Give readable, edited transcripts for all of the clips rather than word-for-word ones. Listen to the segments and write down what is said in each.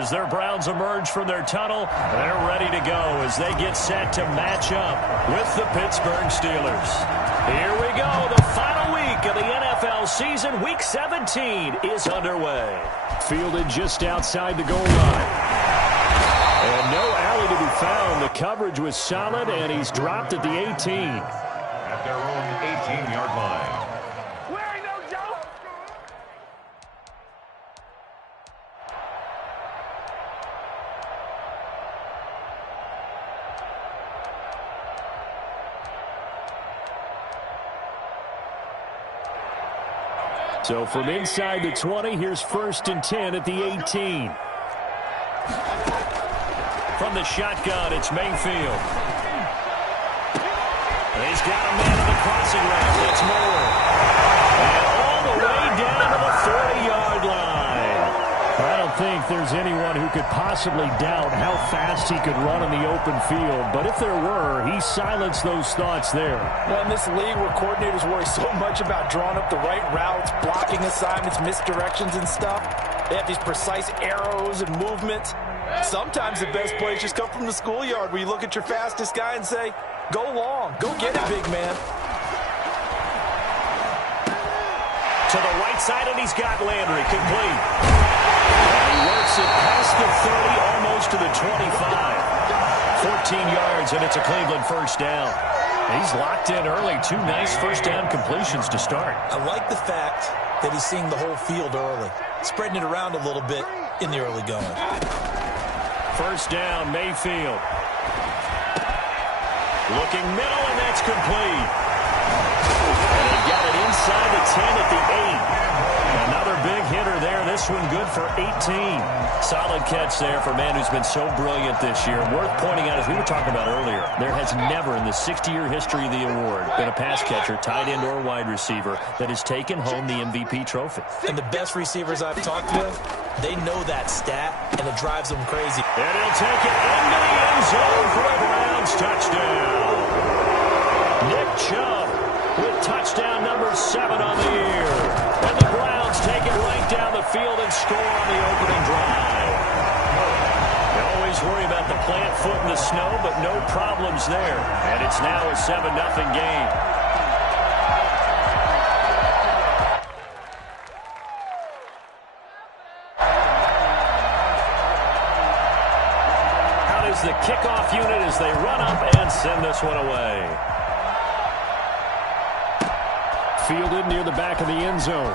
as their Browns emerge from their tunnel. They're ready to go as they get set to match up with the Pittsburgh Steelers. Here we go. The final week of the NFL season. Week 17 is underway. Fielded just outside the goal line. And no alley to be found. The coverage was solid, and he's dropped at the 18. At their own 18-yard line. So from inside the 20, here's 1st and 10 at the 18. From the shotgun, it's Mayfield. He's got a man on the crossing route. That's Moore. And all the way down to the 40-yard line. I don't think there's anyone who could possibly doubt how fast he could run in the open field. But if there were, he silenced those thoughts there. Well, in this league where coordinators worry so much about drawing up the right routes, blocking assignments, misdirections and stuff, they have these precise arrows and movements. Sometimes the best plays just come from the schoolyard where you look at your fastest guy and say, go long, go get it, big man. To the right side, and he's got Landry complete. And he works it past the 30, almost to the 25. 14 yards, and it's a Cleveland first down. He's locked in early. 2 nice first down completions to start. I like the fact that he's seeing the whole field early, spreading it around a little bit in the early going. First down, Mayfield. Looking middle, and that's complete. And he got it inside the 10 at the 8. Another big hitter there. This one good for 18. Solid catch there for a man who's been so brilliant this year. Worth pointing out, as we were talking about earlier, there has never in the 60-year history of the award been a pass catcher, tight end, or wide receiver that has taken home the MVP trophy. And the best receivers I've talked with, they know that stat, and it drives them crazy. And he'll take it into the end zone for a Browns touchdown. Nick Chubb with touchdown number 7 on the year. And the Browns take it right down the field and score on the opening drive. They always worry about the plant foot in the snow, but no problems there. And it's now a 7-0 game. Out is the kickoff unit as they run up and send this one away. Fielded near the back of the end zone.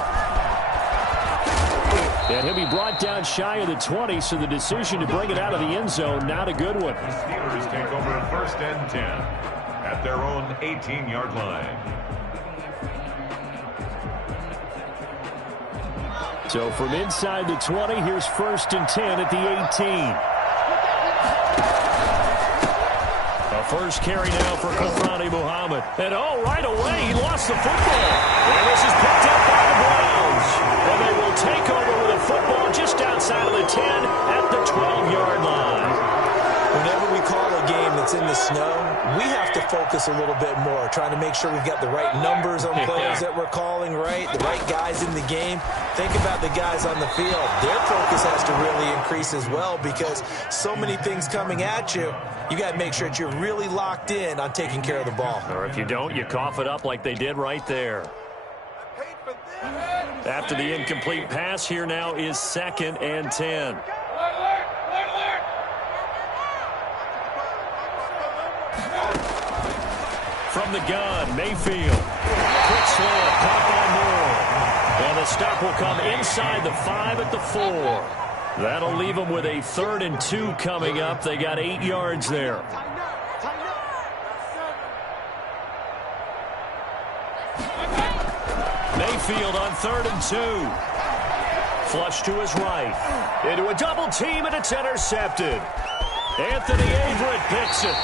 And he'll be brought down shy of the 20, so the decision to bring it out of the end zone, not a good one. The Steelers take over 1st and 10 at their own 18-yard line. So from inside the 20, here's 1st and 10 at the 18. First carry now for Kofrani Muhammad. And right away, he lost the football. And this is picked up by the Browns. And they will take over with a football just outside of the 10 at the 12-yard line. Whenever we call a game that's in the snow, we have to focus a little bit more, trying to make sure we've got the right numbers on players that we're calling, right? The right guys in the game. Think about the guys on the field. Their focus has to really increase as well because so many things coming at you. You got to make sure that you're really locked in on taking care of the ball. Or if you don't, you cough it up like they did right there. After the incomplete pass, here now is 2nd and 10. From the gun, Mayfield. Quick slant, caught by Moore. And the stop will come inside the 5 at the 4. That'll leave them with a 3rd and 2 coming up. They got 8 yards there. Mayfield on 3rd and 2. Flush to his right. Into a double team, and it's intercepted. Anthony Averett picks it.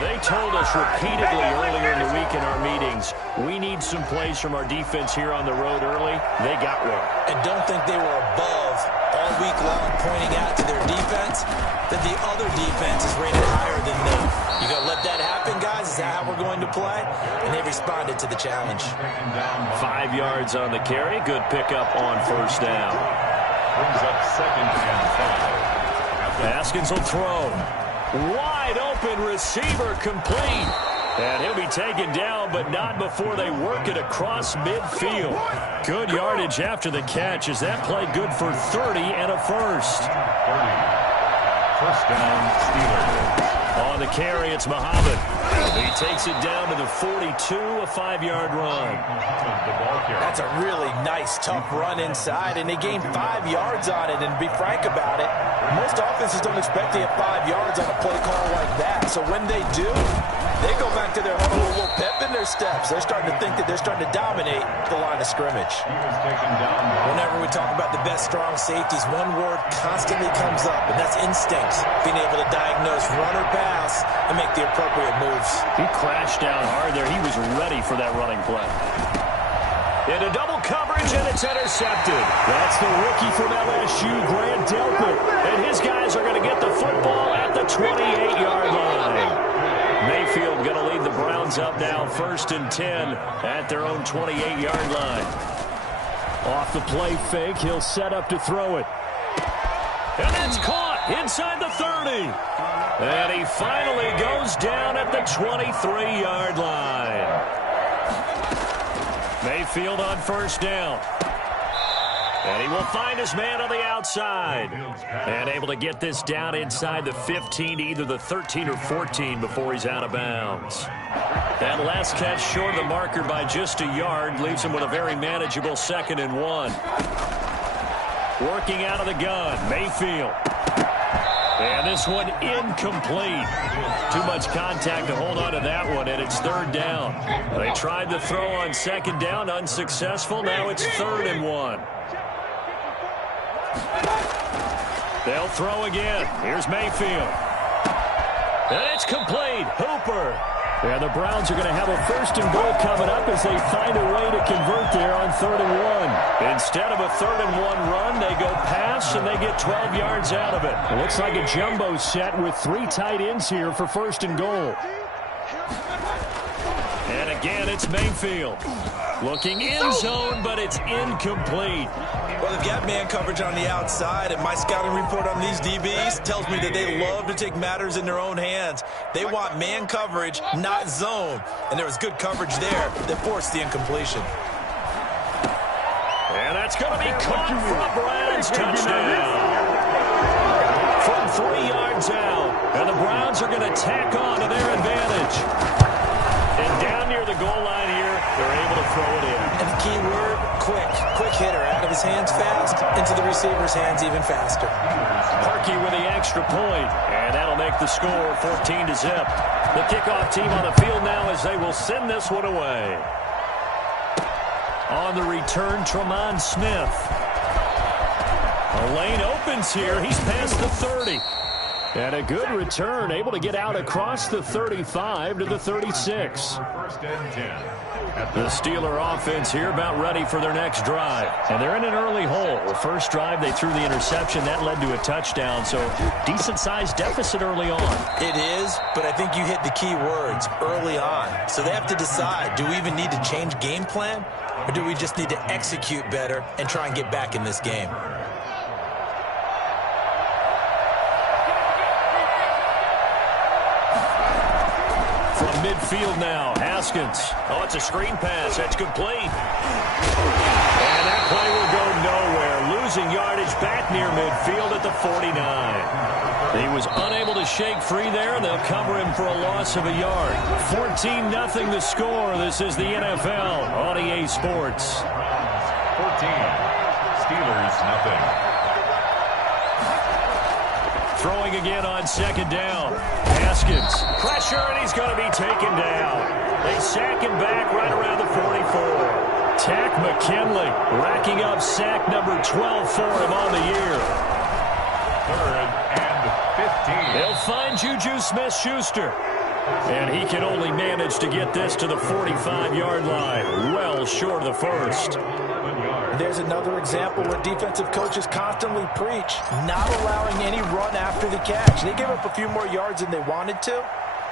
They told us repeatedly earlier in the week in our meetings, we need some plays from our defense here on the road early. They got one. And don't think they were above all week long pointing out to their defense that the other defense is rated higher than them. You going to let that happen, guys? Is that how we're going to play? And they responded to the challenge. 5 yards on the carry. Good pickup on first down. Brings up 2nd and 5. Haskins will throw. Wide open receiver complete. And he'll be taken down, but not before they work it across midfield. Good yardage after the catch. Is that play good for 30 and a first? 30. First down, Steelers. On the carry, it's Muhammad. He takes it down to the 42, a 5-yard run. That's a really nice, tough run inside, and they gained 5 yards on it. And to be frank about it, most offenses don't expect to get 5 yards on a play call like that. So when they do, they go back to their huddle with a little pep in their steps. They're starting to think that they're starting to dominate the line of scrimmage. Whenever we talk about the best strong safeties, one word constantly comes up, and that's instinct. Being able to diagnose run or pass and make the appropriate moves. He crashed down hard there. He was ready for that running play. Into double coverage, and it's intercepted. That's the rookie from LSU, Grant Delpit. And his guys are going to get the football at the 28-yard line. Mayfield going to lead the Browns up now, 1st and 10 at their own 28-yard line. Off the play fake, he'll set up to throw it. And that's caught inside the 30. And he finally goes down at the 23-yard line. Mayfield on first down. And he will find his man on the outside. And able to get this down inside the 15 to either the 13 or 14 before he's out of bounds. That last catch short of the marker by just a yard leaves him with a very manageable 2nd and 1. Working out of the gun, Mayfield. And this one incomplete. Too much contact to hold on to that one, and it's 3rd down. They tried to throw on 2nd down, unsuccessful. Now it's 3rd and 1. They'll throw again. Here's Mayfield. And it's complete. Hooper. And the Browns are going to have a 1st and goal coming up as they find a way to convert there on 3rd and 1. Instead of a 3rd and 1 run, they go pass, and they get 12 yards out of it. It looks like a jumbo set with 3 tight ends here for 1st and goal. And again, it's Mayfield. Looking in zone, but it's incomplete. Well, they've got man coverage on the outside, and my scouting report on these DBs tells me that they love to take matters in their own hands. They want man coverage, not zone. And there was good coverage there that forced the incompletion. And that's going to be caught for a Browns touchdown. From 3 yards out, and the Browns are going to tack on to their advantage. And down near the goal line here, they're able to throw it in. And the key word, quick. Quick hitter, out of his hands fast, into the receiver's hands even faster. Harkey with the extra point, and that'll make the score 14 to zip. The kickoff team on the field now as they will send this one away. On the return, Tremont Smith. A lane opens here. He's past the 30. And a good return, able to get out across the 35 to the 36. 1st and 10. The Steeler offense here about ready for their next drive. And they're in an early hole. The first drive, they threw the interception. That led to a touchdown. So decent-sized deficit early on. It is, but I think you hit the key words, early on. So they have to decide, do we even need to change game plan? Or do we just need to execute better and try and get back in this game? Midfield now, Haskins. Oh, it's a screen pass. That's complete. And that play will go nowhere. Losing yardage back near midfield at the 49. He was unable to shake free there, and they'll cover him for a loss of a yard. 14-0 the score. This is the NFL on EA Sports. 14. Steelers, nothing. Throwing again on 2nd down. Haskins. Pressure, and he's going to be taken down. They sack him back right around the 44. Tack McKinley racking up sack number 12 for him on the year. 3rd and 15. They'll find Juju Smith-Schuster. And he can only manage to get this to the 45-yard line. Well short of the first. There's another example where defensive coaches constantly preach, not allowing any run after the catch. They gave up a few more yards than they wanted to,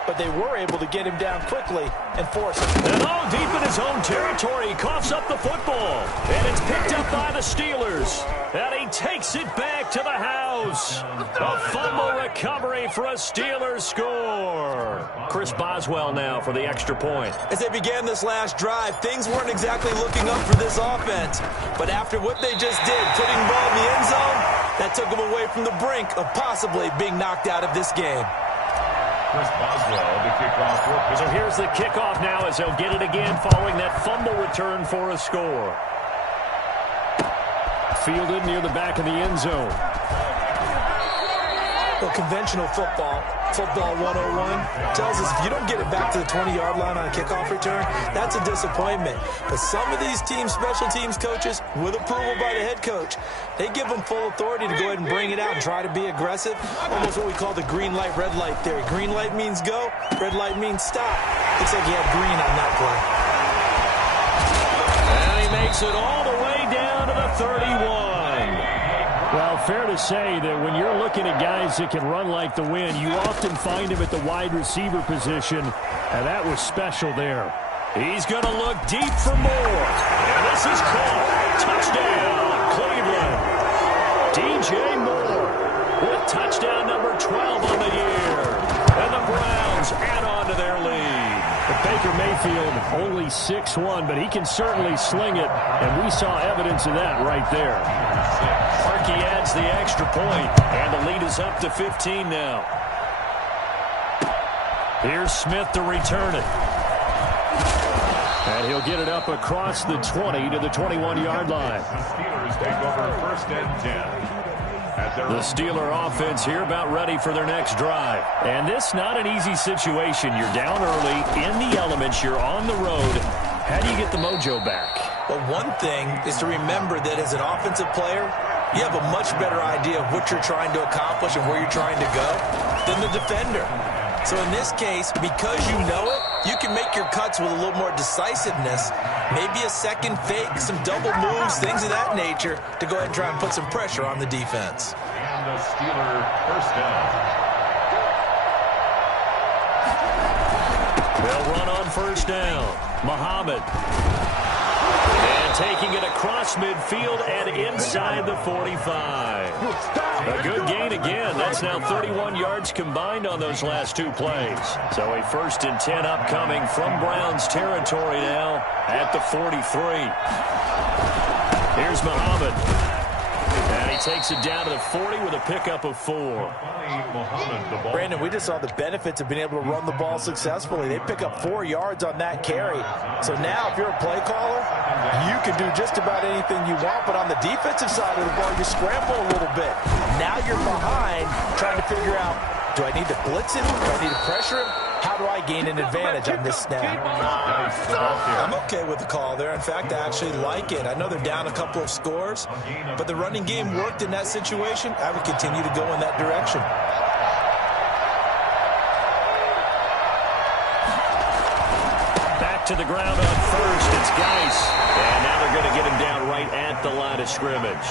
but they were able to get him down quickly and force him. And deep in his own territory, he coughs up the football. And it's picked up by the Steelers. And he takes it back to the house. A fumble recovery for a Steelers score. Chris Boswell now for the extra point. As they began this last drive, things weren't exactly looking up for this offense. But after what they just did, putting the ball in the end zone, that took them away from the brink of possibly being knocked out of this game. Chris Boswell, the kickoff. So here's the kickoff now as they'll get it again following that fumble return for a score. Fielded near the back of the end zone. Well, conventional football 101, tells us if you don't get it back to the 20-yard line on a kickoff return, that's a disappointment. But some of these teams, special teams coaches, with approval by the head coach, they give them full authority to go ahead and bring it out and try to be aggressive. Almost what we call the green light, red light theory. Green light means go, red light means stop. Looks like he had green on that play. And he makes it all the way down to the 31. Well, fair to say that when you're looking at guys that can run like the wind, you often find him at the wide receiver position, and that was special there. He's going to look deep for more. And this is caught. Touchdown, Cleveland. DJ Moore with touchdown number 12 on the year. And the Browns add on to their lead. But Baker Mayfield only 6'1", but he can certainly sling it, and we saw evidence of that right there. He adds the extra point, and the lead is up to 15 now. Here's Smith to return it. And he'll get it up across the 20 to the 21-yard line. The Steelers take over 1st and 10. The Steeler offense here about ready for their next drive. And this not an easy situation. You're down early, in the elements, you're on the road. How do you get the mojo back? Well, one thing is to remember that as an offensive player, you have a much better idea of what you're trying to accomplish and where you're trying to go than the defender. So in this case, because you know it, you can make your cuts with a little more decisiveness, maybe a second fake, some double moves, things of that nature, to go ahead and try and put some pressure on the defense. And the Steeler 1st down. They'll run on 1st down. Muhammad. And taking it across midfield and inside the 45. A good gain again. That's now 31 yards combined on those last two plays. So a 1st and 10 upcoming from Browns territory now at the 43. Here's Muhammad. And he takes it down to the 40 with a pickup of 4. Brandon, we just saw the benefits of being able to run the ball successfully. They pick up 4 yards on that carry. So now if you're a play caller, you can do just about anything you want. But on the defensive side of the ball, you scramble a little bit. Now you're behind trying to figure out, do I need to blitz him? Do I need to pressure him? How do I gain an advantage on this snap? I'm okay with the call there. In fact, I actually like it. I know they're down a couple of scores, but the running game worked in that situation. I would continue to go in that direction. Back to the ground on 1st. It's Geis. And now they're going to get him down right at the line of scrimmage.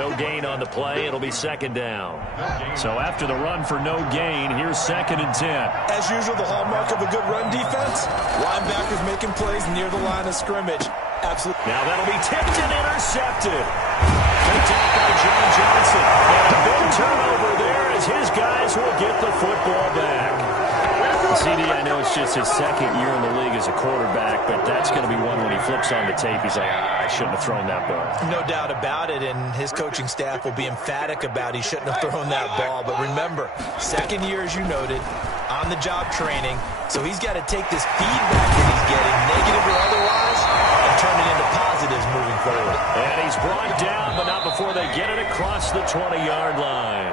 No gain on the play. It'll be 2nd down. So after the run for no gain, here's 2nd and 10. As usual, the hallmark of a good run defense, linebackers making plays near the line of scrimmage. Absolutely. Now that'll be tipped and intercepted. Picked off by John Johnson. And a big turnover there as his guys will get the football back. CD, I know it's just his 2nd year in the league as a quarterback, but that's going to be one when he flips on the tape. He's like, I shouldn't have thrown that ball. No doubt about it, and his coaching staff will be emphatic about he shouldn't have thrown that ball. But remember, 2nd year, as you noted, on-the-job training, so he's got to take this feedback that he's getting, negative or otherwise, and turn it into positives moving forward. And he's brought down, but not before they get it across the 20-yard line.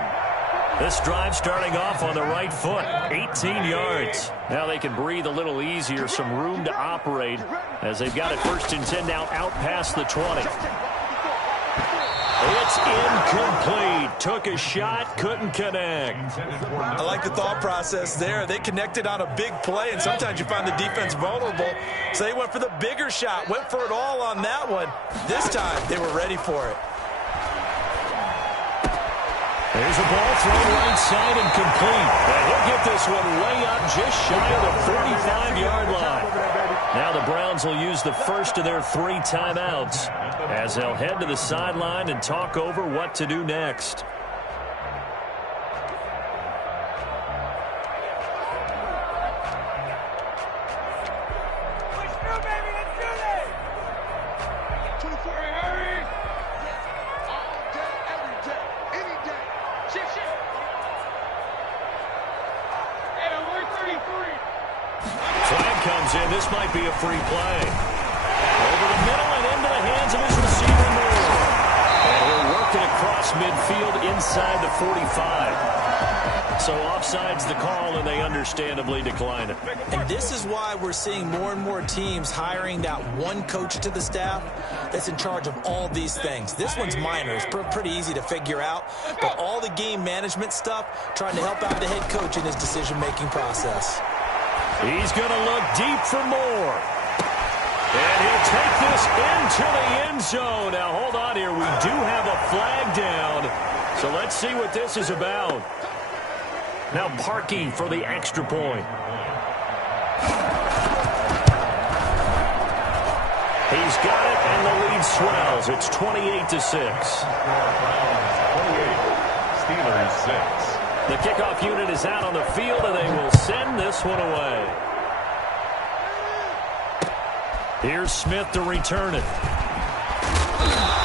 This drive starting off on the right foot, 18 yards. Now they can breathe a little easier, some room to operate as they've got it 1st and 10 now out past the 20. It's incomplete. Took a shot, couldn't connect. I like the thought process there. They connected on a big play, and sometimes you find the defense vulnerable. So they went for the bigger shot, went for it all on that one. This time, they were ready for it. There's a ball thrown right side and complete. And he'll get this one way up just shy of the 45-yard line. Now the Browns will use the first of their 3 timeouts as they'll head to the sideline and talk over what to do next. Comes in. This might be a free play. Over the middle and into the hands of his receiver, Moore. And he'll work it across midfield inside the 45. So offside's the call, and they understandably decline it. And this is why we're seeing more and more teams hiring that one coach to the staff that's in charge of all these things. This one's minor. It's pretty easy to figure out. But all the game management stuff, trying to help out the head coach in his decision-making process. He's going to look deep for more. And he'll take this into the end zone. Now, hold on here. We do have a flag down. So let's see what this is about. Now Parkey for the extra point. He's got it, and the lead swells. It's 28-6. 28. Steelers 6. The kickoff unit is out on the field, and they will send this one away. Here's Smith to return it.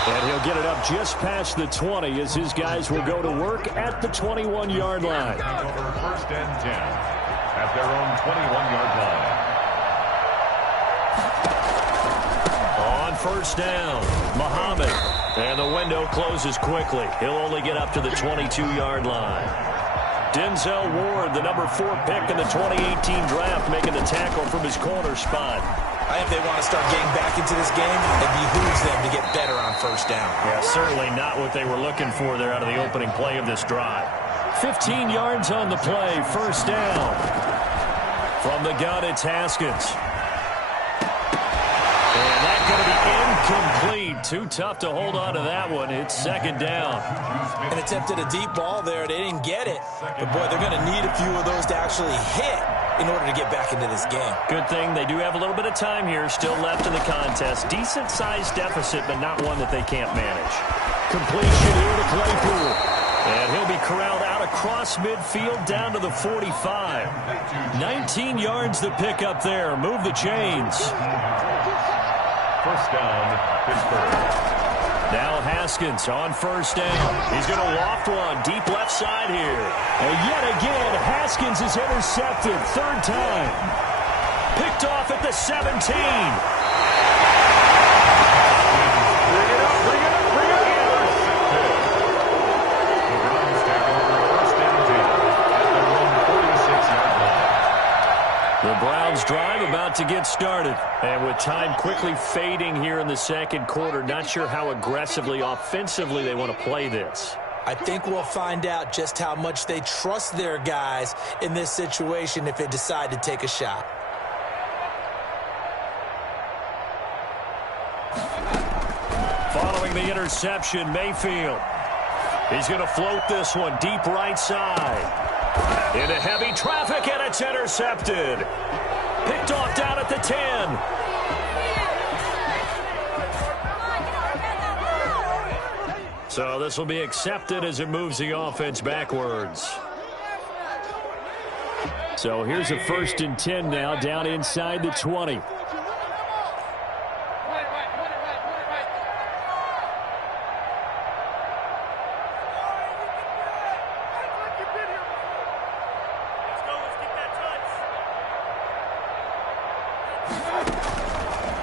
And he'll get it up just past the 20 as his guys will go to work at the 21-yard line. Over first and 10 at their own 21-yard line. On first down, Muhammad. And the window closes quickly. He'll only get up to the 22-yard line. Denzel Ward, the number 4 pick in the 2018 draft, making the tackle from his corner spot. I think they want to start getting back into this game. It behooves them to get better on first down. Yeah, certainly not what they were looking for there out of the opening play of this drive. 15 yards on the play, first down. From the gun, it's Haskins. And that's going to be incomplete. Too tough to hold on to that one. It's second down. And attempted a deep ball there. They didn't get it. But, boy, they're going to need a few of those to actually hit in order to get back into this game. Good thing they do have a little bit of time here still left in the contest. Decent-sized deficit, but not one that they can't manage. Completion here to Claypool. And he'll be corralled out across midfield down to the 45. 19 yards to pick up there. Move the chains. First down, Pittsburgh. Now Haskins on first down. He's going to loft one deep left side here. And yet again, Haskins is intercepted. Third time. Picked off at the 17. Bring it up, bring it up, bring it up. The Browns take over first and 10 at their own 46-yard line. The Browns drive about to get started. And with time quickly fading here in the second quarter, not sure how aggressively, offensively they want to play this. I think we'll find out just how much they trust their guys in this situation if they decide to take a shot. Following the interception, Mayfield. He's going to float this one deep right side. Into heavy traffic, and it's intercepted. Picked off down at the 10. So this will be accepted as it moves the offense backwards. So here's a first and 10 now down inside the 20.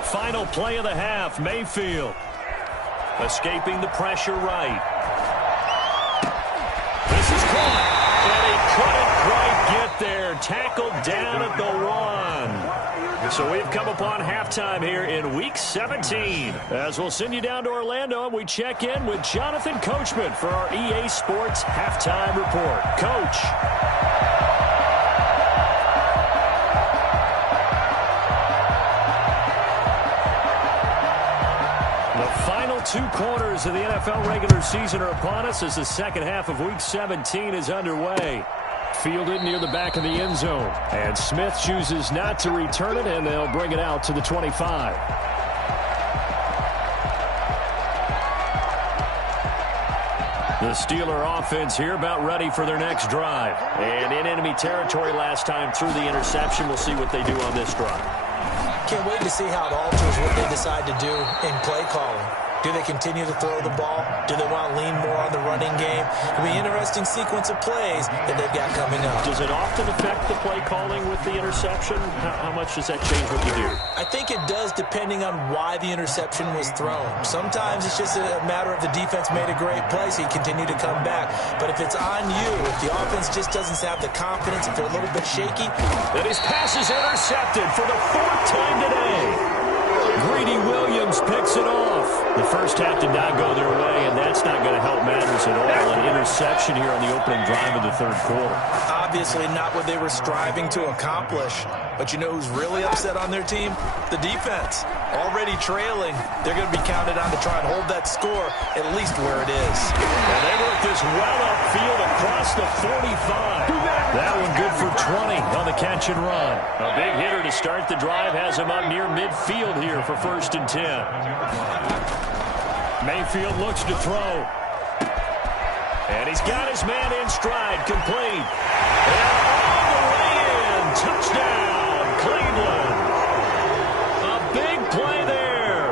Final play of the half, Mayfield. Escaping the pressure right. This is caught. And he couldn't quite get there. Tackled down at the 1. So we've come upon halftime here in Week 17. As we'll send you down to Orlando, and we check in with Jonathan Coachman for our EA Sports Halftime Report. Coach. The final 2 quarters of the NFL regular season are upon us as the second half of Week 17 is underway. Fielded near the back of the end zone. And Smith chooses not to return it, and they'll bring it out to the 25. The Steeler offense here about ready for their next drive. And in enemy territory last time through the interception. We'll see what they do on this drive. Can't wait to see how it alters what they decide to do in play calling. Do they continue to throw the ball? Do they want to lean more on the running game? It'll be an interesting sequence of plays that they've got coming up. Does it often affect the play calling with the interception? How much does that change what you do? I think it does depending on why the interception was thrown. Sometimes it's just a matter of the defense made a great play, so you continue to come back. But if it's on you, if the offense just doesn't have the confidence, if they're a little bit shaky. And his pass is intercepted for the 4th time today. Greedy Williams picks it off. The first half did not go their way, and that's not going to help matters at all. An interception here on the opening drive of the 3rd quarter. Obviously not what they were striving to accomplish. But you know who's really upset on their team? The defense. Already trailing. They're going to be counted on to try and hold that score at least where it is. And they work this well upfield across the 45. That one good for 20 on the catch and run. A big hitter to start the drive has him up near midfield here for 1st and 10. Mayfield looks to throw. And he's got his man in stride, complete. And all the way in, touchdown, Cleveland. A big play there.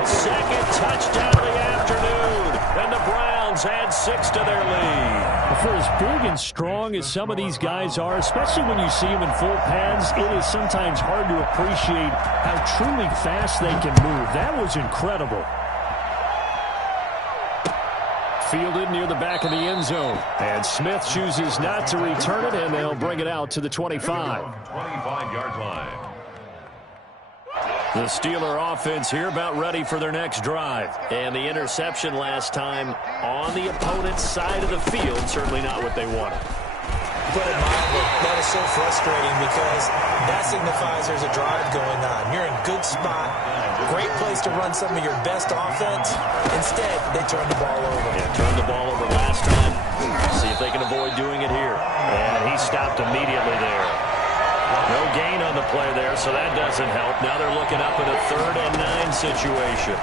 His 2nd touchdown of the afternoon. And the Browns add 6 to their lead. For as big and strong as some of these guys are, especially when you see them in full pads, it is sometimes hard to appreciate how truly fast they can move. That was incredible. Fielded near the back of the end zone. And Smith chooses not to return it, and they'll bring it out to the 25. 25-yard line. The Steeler offense here about ready for their next drive. And the interception last time on the opponent's side of the field, certainly not what they wanted. Put it mildly, that is so frustrating because that signifies there's a drive going on. You're in good spot, great place to run some of your best offense. Instead, they turn the ball over. Yeah, turned the ball over last time. See if they can avoid doing it here. And he stopped immediately there. No gain on the play there, so that doesn't help. Now they're looking up at a 3rd and 9 situation.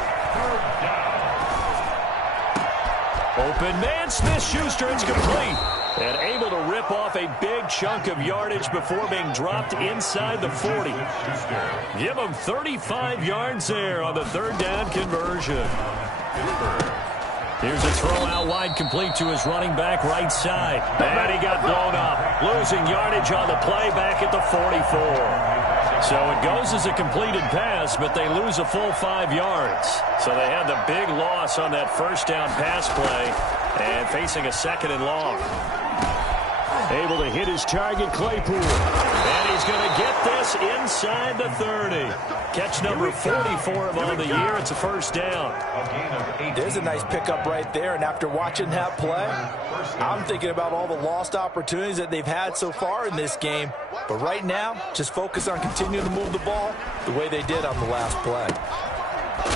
Open man, Smith-Schuster, it's complete. And able to rip off a big chunk of yardage before being dropped inside the 40. Give him 35 yards there on the 3rd down conversion. Here's a throw out wide, complete to his running back right side. And he got blown up. Losing yardage on the play back at the 44. So it goes as a completed pass, but they lose a full 5 yards. So they had the big loss on that 1st down pass play and facing a 2nd and long. Able to hit his target, Claypool. And he's going to get this inside the 30. Catch number 44 of on the year. It's a 1st down. There's a nice pickup right there. And after watching that play, I'm thinking about all the lost opportunities that they've had so far in this game. But right now, just focus on continuing to move the ball the way they did on the last play.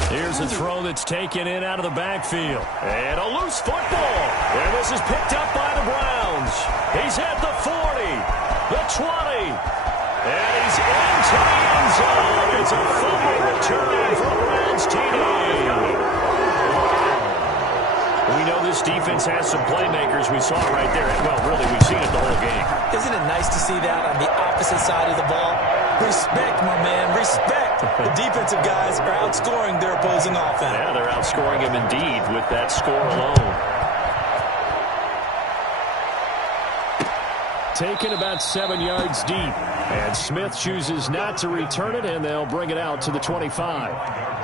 Here's a throw that's taken in out of the backfield. And a loose football. And this is picked up by the Browns. He's at the 40, the 20, and he's into the end zone. It's a fumble return for Browns TD. We know this defense has some playmakers. We saw it right there. Well, really, we've seen it the whole game. Isn't it nice to see that on the opposite side of the ball? Respect, my man, respect. The defensive guys are outscoring their opposing offense. Yeah, they're outscoring him indeed with that score alone. Taken about 7 yards deep. And Smith chooses not to return it, and they'll bring it out to the 25.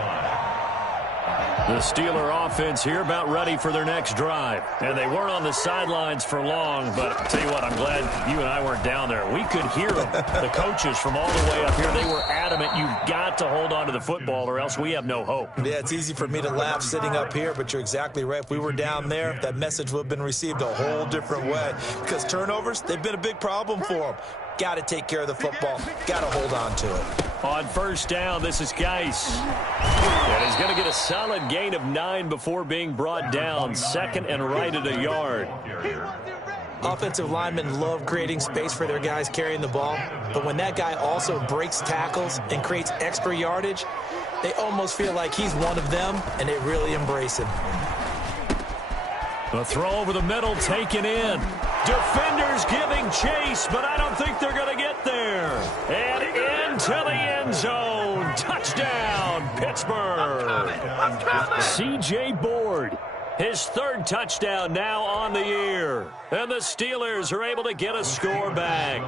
The Steeler offense here about ready for their next drive. And they weren't on the sidelines for long, but I'll tell you what, I'm glad you and I weren't down there. We could hear them, the coaches from all the way up here. They were adamant, you've got to hold on to the football or else we have no hope. Yeah, it's easy for me to laugh sitting up here, but you're exactly right. If we were down there, that message would have been received a whole different way. Because turnovers, they've been a big problem for them. Got to take care of the football. Got to hold on to it. On first down, this is Geis. And he's going to get a solid gain of 9 before being brought down. Second and right at a yard. Offensive linemen love creating space for their guys carrying the ball, but when that guy also breaks tackles and creates extra yardage, they almost feel like he's one of them, and they really embrace him. The throw over the middle taken in. Defenders giving chase, but I don't think they're going to get there. And into the end zone. Touchdown, Pittsburgh. C.J. Board. His third touchdown now on the year. And the Steelers are able to get a score back.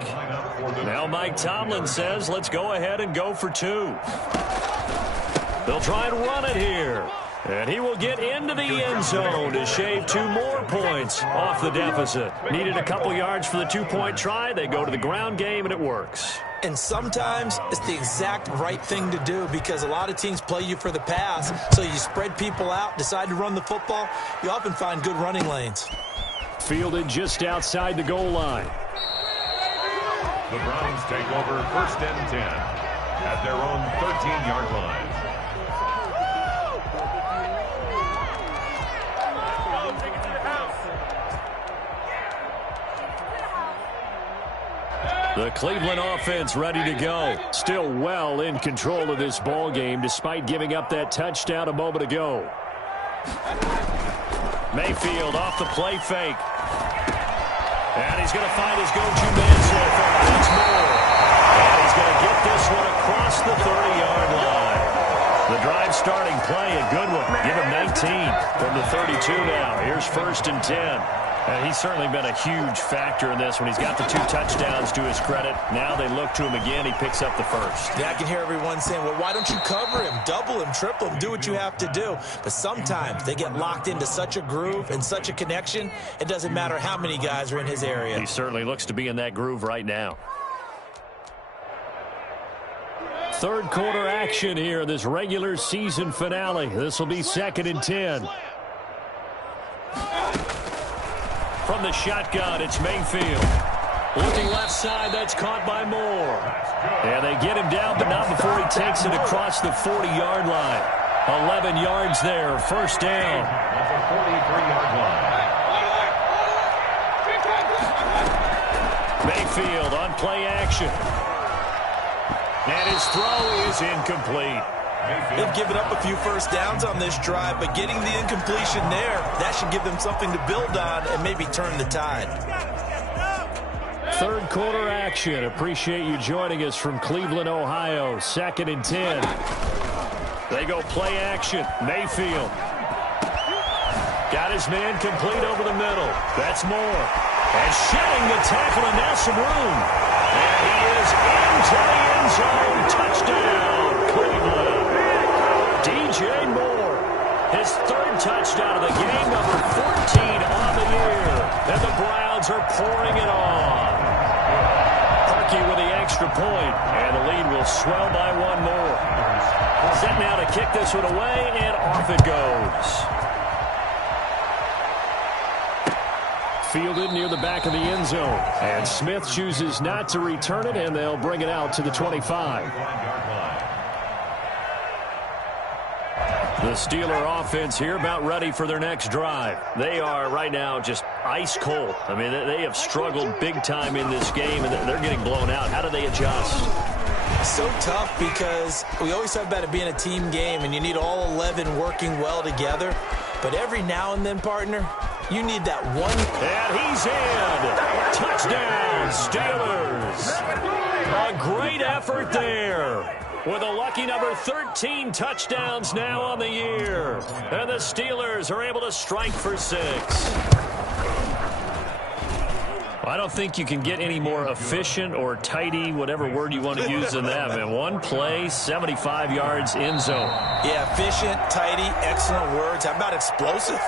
Now Mike Tomlin says, let's go ahead and go for 2. They'll try and run it here. And he will get into the end zone to shave 2 more points off the deficit. Needed a couple yards for the 2-point try. They go to the ground game, and it works. And sometimes it's the exact right thing to do because a lot of teams play you for the pass. So you spread people out, decide to run the football. You often find good running lanes. Fielded just outside the goal line. The Browns take over first and 10 at their own 13-yard line. The Cleveland offense ready to go. Still well in control of this ball game despite giving up that touchdown a moment ago. Mayfield off the play fake. And he's going to find his go-to man so far. That's Moore. And he's going to get this one across the 30-yard line. The drive starting play, a good one. Give him 19 from the 32 now. Here's first and 10. And he's certainly been a huge factor in this when he's got the 2 touchdowns to his credit. Now they look to him again. He picks up the first. Yeah, I can hear everyone saying, well, why don't you cover him, double him, triple him, do what you have to do. But sometimes they get locked into such a groove and such a connection, it doesn't matter how many guys are in his area. He certainly looks to be in that groove right now. Third quarter action here, this regular season finale. This will be second and 10. From the shotgun, it's Mayfield. Looking left side, that's caught by Moore. And they get him down, but not before he takes it across the 40-yard line. 11 yards there, first down. At the 43-yard line. Mayfield on play action. And his throw is incomplete. They've given up a few first downs on this drive, but getting the incompletion there, that should give them something to build on and maybe turn the tide. Third quarter action. Appreciate you joining us from Cleveland, Ohio. Second and 10. They go play action. Mayfield. Got his man complete over the middle. That's Moore. And shedding the tackle, and now some room. And he is into the end zone. Touchdown, Cleveland. DJ Moore, his third touchdown of the game, number 14 on the year. And the Browns are pouring it on. Parkey with the extra point, and the lead will swell by 1 more. Set now to kick this one away, and off it goes. Fielded near the back of the end zone. And Smith chooses not to return it, and they'll bring it out to the 25. The Steeler offense here about ready for their next drive. They are right now just ice cold. I mean, they have struggled big time in this game, and they're getting blown out. How do they adjust? So tough because we always talk about it being a team game, and you need all 11 working well together. But every now and then, partner, you need that one. And he's in. Touchdown, Steelers. A great effort there. With a lucky number 13 touchdowns now on the year. And the Steelers are able to strike for 6. I don't think you can get any more efficient or tidy, whatever word you want to use in that. Man, one play, 75 yards, end zone. Yeah, efficient, tidy, excellent words. How about explosive?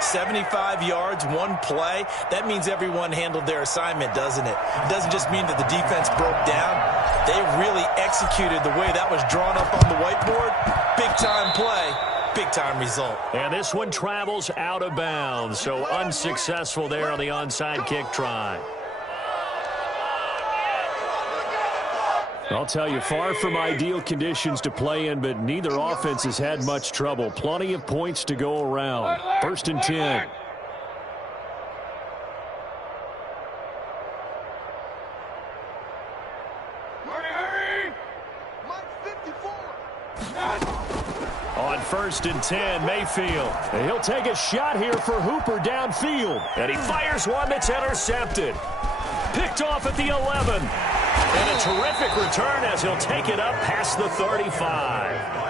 75 yards, one play. That means everyone handled their assignment, doesn't it? It doesn't just mean that the defense broke down. They really executed the way that was drawn up on the whiteboard. Big-time play, big-time result. And this one travels out of bounds, so unsuccessful there on the onside kick try. I'll tell you, far from ideal conditions to play in, but neither offense has had much trouble. Plenty of points to go around. 1st and 10. On 1st and 10, Mayfield. And he'll take a shot here for Hooper downfield. And he fires one that's intercepted. Picked off at the 11. And a terrific return as he'll take it up past the 35.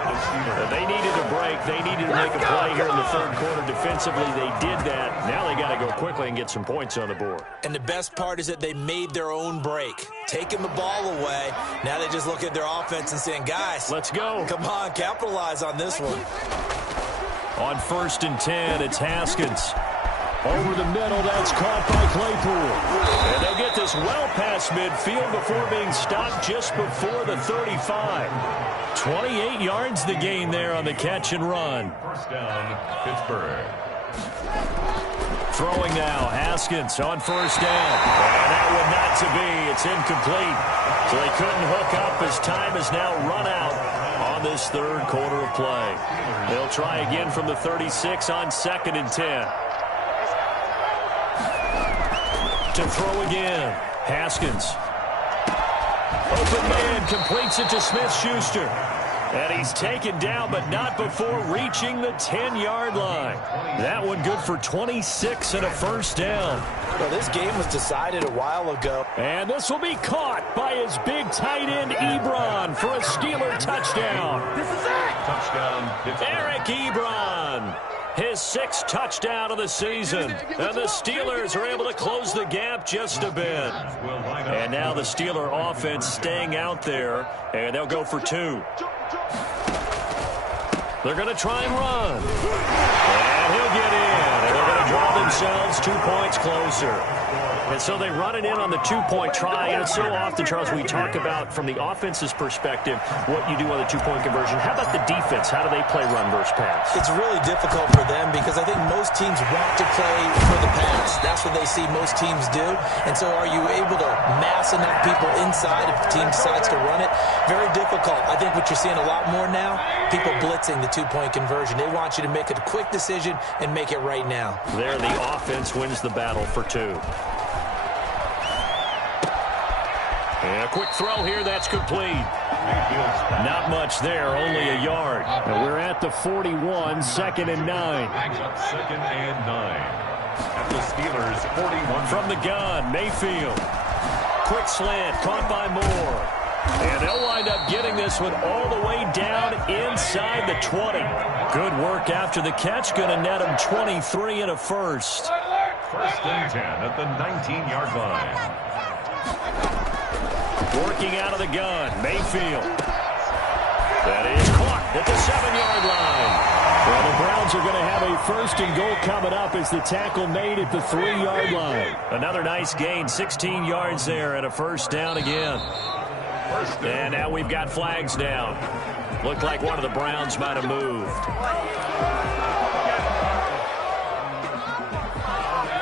They needed a break. They needed to make a play here in the 3rd quarter. Defensively, they did that. Now they got to go quickly and get some points on the board. And the best part is that they made their own break. Taking the ball away. Now they just look at their offense and saying, guys, let's go. Come on, capitalize on this one. On 1st and 10, it's Haskins. Over the middle, that's caught by Claypool. And they'll get this well past midfield before being stopped just before the 35. 28 yards the gain there on the catch and run. 1st down, Pittsburgh. Throwing now, Haskins on 1st down. And that one not to be. It's incomplete. So they couldn't hook up as time has now run out on this 3rd quarter of play. They'll try again from the 36 on 2nd and 10. To throw again. Haskins. Open man completes it to Smith-Schuster. And he's taken down, but not before reaching the 10-yard line. That one good for 26 and a 1st down. Well, this game was decided a while ago. And this will be caught by his big tight end, Ebron, for a Steeler touchdown. This is it! Touchdown, Eric Ebron. His 6th touchdown of the season. And the Steelers are able to close the gap just a bit. And now the Steeler offense staying out there. And they'll go for 2. They're going to try and run. And he'll get in. And they're going to draw themselves 2 points closer. And so they run it in on the 2-point try. And so often, Charles, we talk about from the offense's perspective what you do on the 2-point conversion. How about the defense? How do they play run versus pass? It's really difficult for them because I think most teams want to play for the pass. That's what they see most teams do. And so are you able to mass enough people inside if the team decides to run it? Very difficult. I think what you're seeing a lot more now, people blitzing the 2-point conversion. They want you to make a quick decision and make it right now. There, the offense wins the battle for 2. And a quick throw here, that's complete. Not much there, only a yard. And we're at the 41, 2nd and 9. 2nd and 9. At the Steelers, 41. From the gun, Mayfield. Quick slant, caught by Moore. And they'll wind up getting this one all the way down inside the 20. Good work after the catch, going to net him 23 and a 1st. 1st and 10 at the 19-yard line. Working out of the gun, Mayfield. That is caught at the 7-yard line. Well, the Browns are going to have a 1st and goal coming up as the tackle made at the 3-yard line. Another nice gain, 16 yards there and a 1st down again. And now we've got flags down. Looked like one of the Browns might have moved.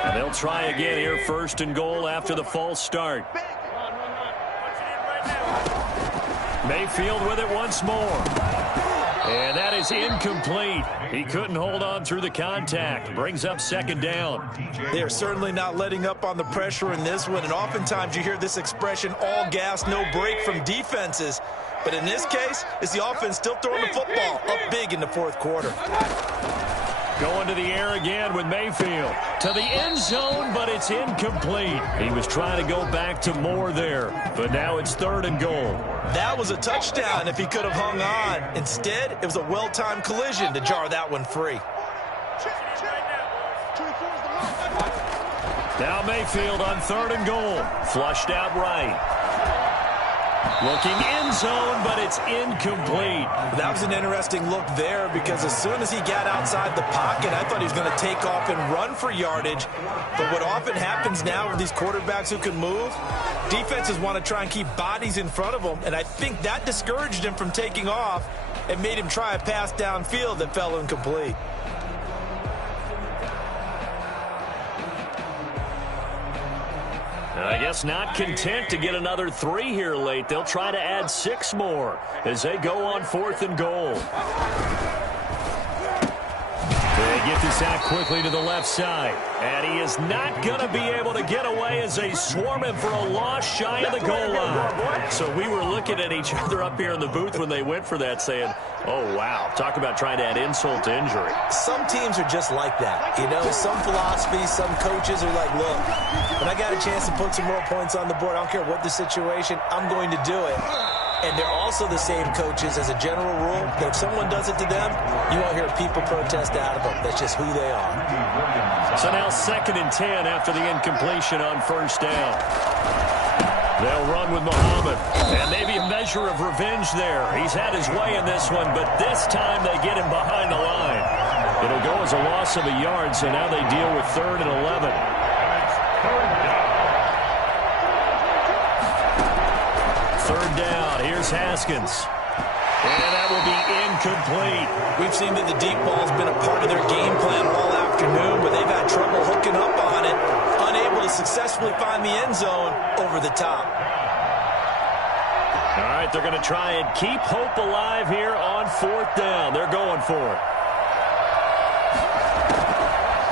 And they'll try again here, 1st and goal after the false start. Mayfield with it once more. And that is incomplete. He couldn't hold on through the contact. Brings up 2nd down. They're certainly not letting up on the pressure in this one. And oftentimes you hear this expression, all gas, no break from defenses. But in this case, it's the offense still throwing the football up big in the 4th quarter. Going to the air again with Mayfield. To the end zone, but it's incomplete. He was trying to go back to Moore there. But now it's 3rd and goal. That was a touchdown if he could have hung on. Instead, it was a well-timed collision to jar that one free. Now Mayfield on 3rd and goal. Flushed out right. Looking end zone, but it's incomplete. That was an interesting look there because as soon as he got outside the pocket, I thought he was going to take off and run for yardage. But what often happens now with these quarterbacks who can move, defenses want to try and keep bodies in front of them. And I think that discouraged him from taking off and made him try a pass downfield that fell incomplete. I guess not content to get another 3 here late. They'll try to add 6 more as they go on 4th and goal. They get this out quickly to the left side. And he is not going to be able to get away as they swarm him for a loss shy of the goal line. So we were looking at each other up here in the booth when they went for that saying, oh, wow, talk about trying to add insult to injury. Some teams are just like that. You know, some philosophies, some coaches are like, look, when I got a chance to put some more points on the board, I don't care what the situation, I'm going to do it. And they're also the same coaches as a general rule that if someone does it to them, you won't hear people protest out of them. That's just who they are. So now 2nd and 10 after the incompletion on 1st down. They'll run with Muhammad. And maybe a measure of revenge there. He's had his way in this one, but this time they get him behind the line. It'll go as a loss of a yard, so now they deal with 3rd and 11. Third down, here's Haskins. And that will be incomplete. We've seen that the deep ball's been a part of their game plan all afternoon, but they've had trouble hooking up on it, unable to successfully find the end zone over the top. All right, they're going to try and keep hope alive here on 4th down. They're going for it.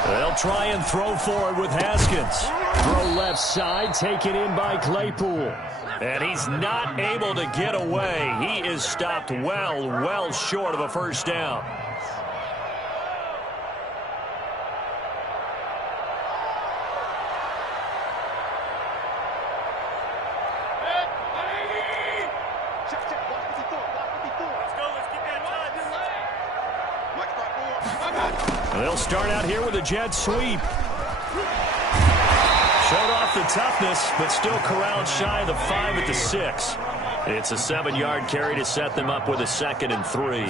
They'll try and throw forward with Haskins. Throw left side, taken in by Claypool. And he's not able to get away. He is stopped well short of a 1st down. They'll start out here with a jet sweep. Showed off the toughness, but still corralled shy of the 5 at the 6. It's a 7-yard carry to set them up with a 2nd and 3.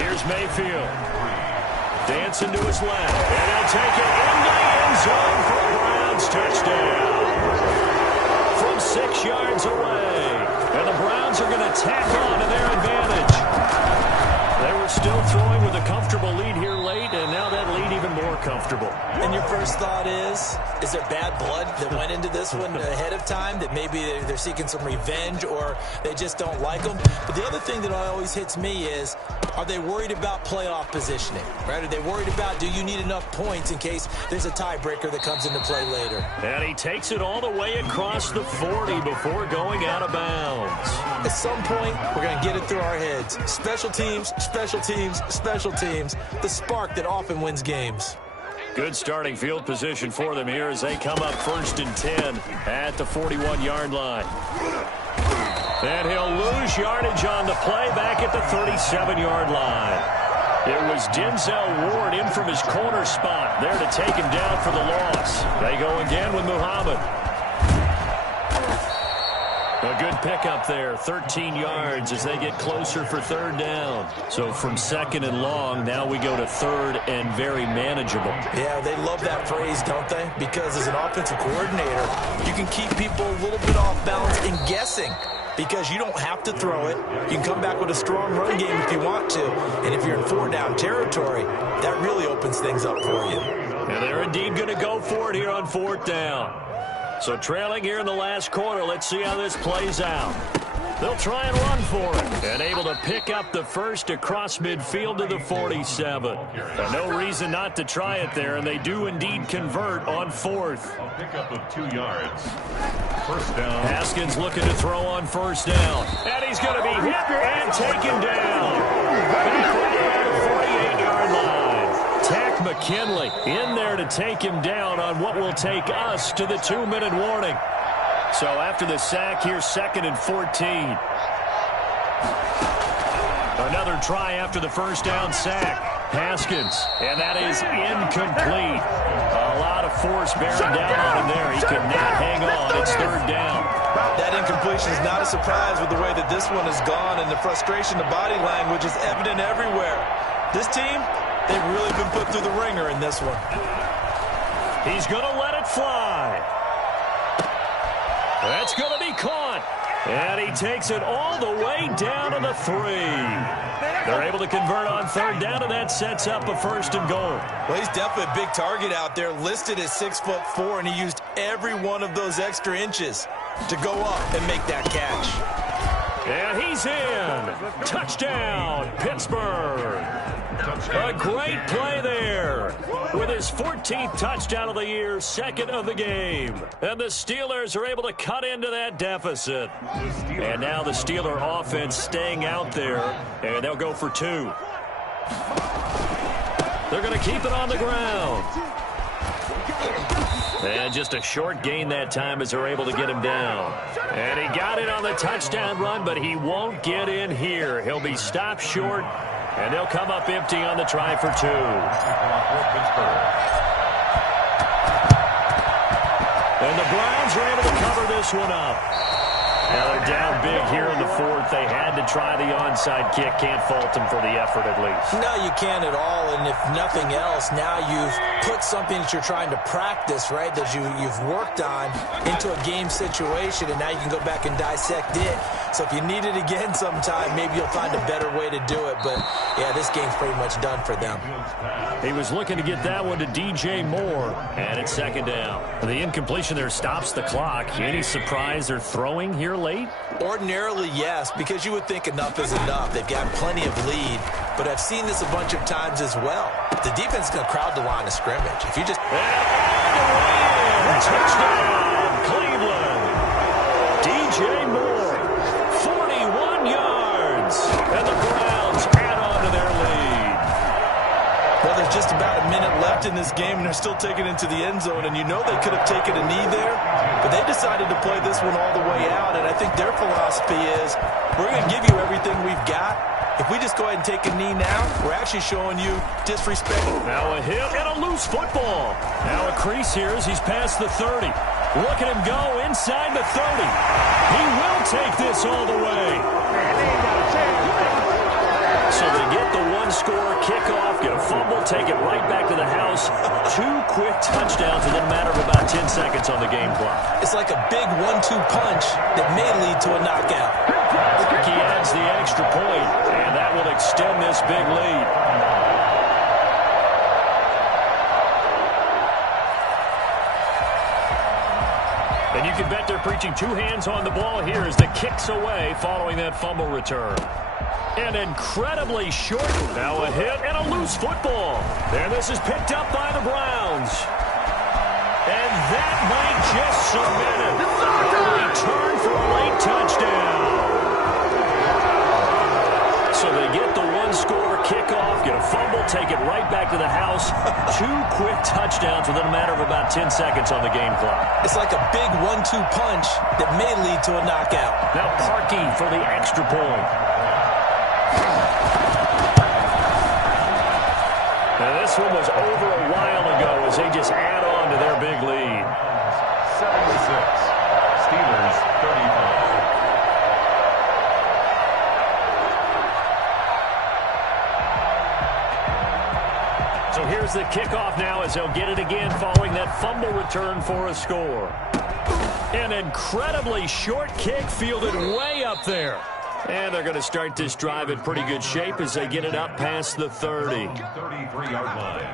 Here's Mayfield. Dancing to his left. And he'll take it into the end zone for a Browns touchdown. From 6 yards away. And the Browns are going to tack on to their advantage. They were still throwing with a comfortable lead here late, and now that lead even more comfortable. And your first thought is there bad blood that went into this one ahead of time, that maybe they're seeking some revenge or they just don't like them? But the other thing that always hits me is, are they worried about playoff positioning? Right? Are they worried about, do you need enough points in case there's a tiebreaker that comes into play later? And he takes it all the way across the 40 before going out of bounds. At some point, we're going to get it through our heads. Special teams, special teams, special teams. The spark that often wins games. Good starting field position for them here as they come up 1st and 10 at the 41-yard line. And he'll lose yardage on the play back at the 37-yard line. It was Denzel Ward in from his corner spot there to take him down for the loss. They go again with Muhammad. A good pickup there, 13 yards as they get closer for 3rd down. So from 2nd and long, now we go to 3rd and very manageable. Yeah, they love that phrase, don't they? Because as an offensive coordinator, you can keep people a little bit off balance and guessing. Because you don't have to throw it. You can come back with a strong run game if you want to. And if you're in 4-down territory, that really opens things up for you. And they're indeed going to go for it here on 4th down. So trailing here in the last quarter, let's see how this plays out. They'll try and run for it. And able to pick up the first across midfield to the 47. No reason not to try it there, and they do indeed convert on 4th. A pickup of 2 yards. 1st down. Haskins looking to throw on 1st down. And he's going to be hit and taken down. Back right at the 48-yard line. Tack McKinley in there to take him down on what will take us to the 2-minute warning. So after the sack, here's 2nd and 14. Another try after the 1st down sack. Haskins, and that is incomplete. A lot of force bearing down on him there. He could not hang on. It's 3rd down. That incompletion is not a surprise with the way that this one has gone, and the frustration, the body language is evident everywhere. This team, they've really been put through the ringer in this one. He's going to let it fly. That's going to be caught. And he takes it all the way down to the 3. They're able to convert on third down, and that sets up a 1st and goal. Well, he's definitely a big target out there, listed at 6'4", and he used every one of those extra inches to go up and make that catch. And he's in. Touchdown, Pittsburgh. A great play there with his 14th touchdown of the year, 2nd of the game. And the Steelers are able to cut into that deficit. And now the Steeler offense staying out there, and they'll go for 2. They're going to keep it on the ground. And just a short gain that time as they're able to get him down. And he got it on the touchdown run, but he won't get in here. He'll be stopped short, and they'll come up empty on the try for 2. And the Browns are able to cover this one up. Now they're down big here in the 4th. They had to try the onside kick. Can't fault them for the effort at least. No, you can't at all. And if nothing else, now you've put something that you're trying to practice, right, that you've worked on into a game situation, and now you can go back and dissect it. So if you need it again sometime, maybe you'll find a better way to do it. But, yeah, this game's pretty much done for them. He was looking to get that one to DJ Moore, and it's 2nd down. The incompletion there stops the clock. Any surprise they're throwing here late? Ordinarily, yes, because you would think enough is enough. They've got plenty of lead, but I've seen this a bunch of times as well. The defense is going to crowd the line of scrimmage. If you just... Touchdown, Cleveland. DJ Moore, 41 yards, and the Browns add on to their lead. Well, there's just about a minute left in this game, and they're still taking it into the end zone, and you know they could have taken a knee there, but they decided to play this one all the way out, and I think their philosophy is, we're going to give you everything we've got. If we just go ahead and take a knee now, we're actually showing you disrespect. Now a hit and a loose football. Now a crease here as he's past the 30. Look at him go inside the 30. He will take this all the way. So they get the one-score kickoff, get a fumble, take it right back to the house. 2 quick touchdowns within a matter of about 10 seconds on the game clock. It's like a big 1-2 punch that may lead to a knockout. He adds the extra point, and that will extend this big lead. And you can bet they're preaching 2 hands on the ball here as the kick's away following that fumble return. An incredibly short, now a hit and a loose football. And this is picked up by the Browns. And that might just cement it. A return for a late touchdown. So they get the one-score kickoff, get a fumble, take it right back to the house. 2 quick touchdowns within a matter of about 10 seconds on the game clock. It's like a big 1-2 punch that may lead to a knockout. Now Parkey for the extra point. Now this one was over a while ago as they just add on to their big lead. 76. Steelers 35. So here's the kickoff now as they'll get it again following that fumble return for a score. An incredibly short kick fielded way up there. And they're going to start this drive in pretty good shape as they get it up past the 30. 33-yard line.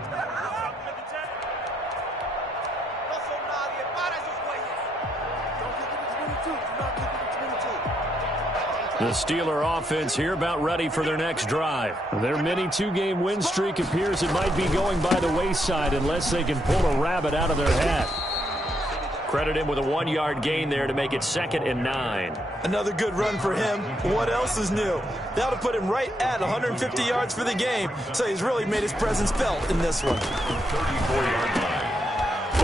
The Steeler offense here about ready for their next drive. Their mini 2-game win streak appears it might be going by the wayside unless they can pull a rabbit out of their hat. Credit him with a 1-yard gain there to make it 2nd and 9. Another good run for him. What else is new? That'll put him right at 150 yards for the game, so he's really made his presence felt in this one. 34-yard line.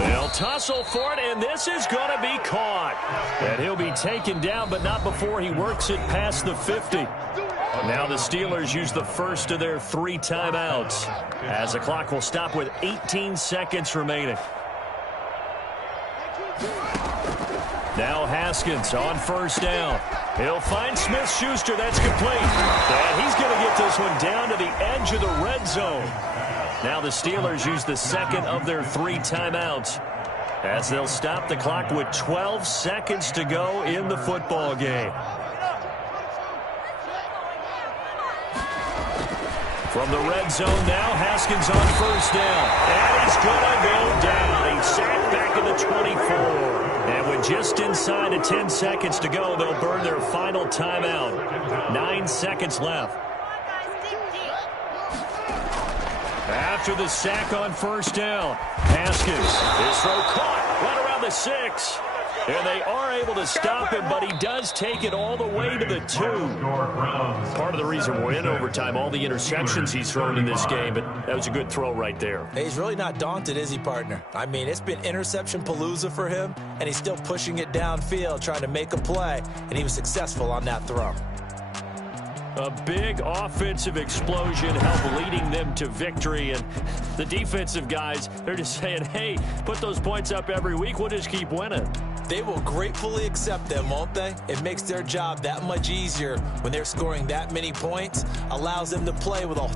They'll tussle for it, and this is going to be caught. And he'll be taken down, but not before he works it past the 50. Now the Steelers use the first of their 3 timeouts, as the clock will stop with 18 seconds remaining. Now Haskins on first down. He'll find Smith-Schuster. That's complete. And he's going to get this one down to the edge of the red zone. Now the Steelers use the second of their 3 timeouts. as they'll stop the clock with 12 seconds to go in the football game. From the red zone now, Haskins on first down. And he's going to go down. He's sacked back in the 24. And with just inside of 10 seconds to go, they'll burn their final timeout. 9 seconds left. After the sack on first down, Haskins, his throw caught right around the 6. And they are able to stop him, but he does take it all the way to the 2. Part of the reason we're in overtime, all the interceptions he's thrown in this game, but that was a good throw right there. Hey, he's really not daunted, is he, partner? I mean, it's been interception palooza for him, and he's still pushing it downfield, trying to make a play, and he was successful on that throw. A big offensive explosion helped leading them to victory, and the defensive guys, they're just saying, hey, put those points up every week, we'll just keep winning. They will gratefully accept them, won't they? It makes their job that much easier when they're scoring that many points, allows them to play with a